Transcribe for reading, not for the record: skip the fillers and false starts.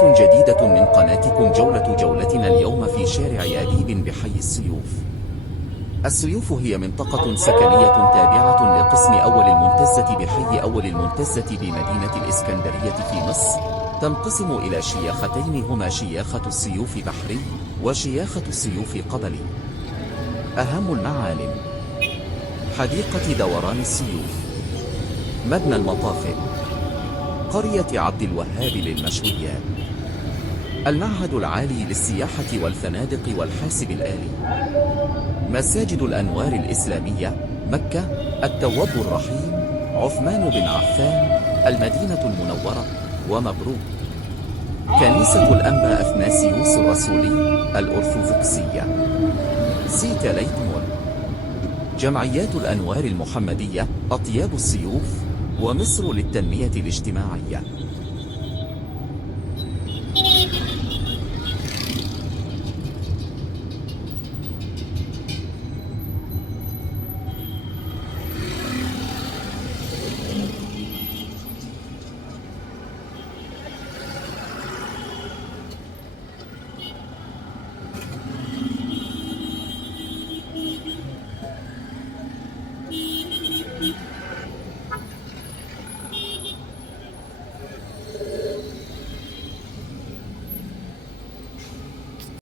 حلقة جديدة من قناتكم جولتنا اليوم في شارع آديب بحي السيوف. السيوف هي منطقة سكنية تابعة لقسم أول المنتزه بحي أول المنتزه بمدينة الإسكندرية في مصر. تنقسم إلى شياختين هما شياخة السيوف بحري وشياخة السيوف قبلي. أهم المعالم: حديقة دوران السيوف، مبنى المطافئ، قرية عبد الوهاب للمشويات، المعهد العالي للسياحة والفنادق والحاسب الآلي، مساجد الأنوار الإسلامية، مكة، التواب الرحيم، عثمان بن عفان، المدينة المنورة، ومبروك، كنيسة الأنبا أثناسيوس الرسولي الأرثوذكسية، سيت ليتمون، جمعيات الأنوار المحمدية، أطياب السيوف، ومصر للتنمية الاجتماعية.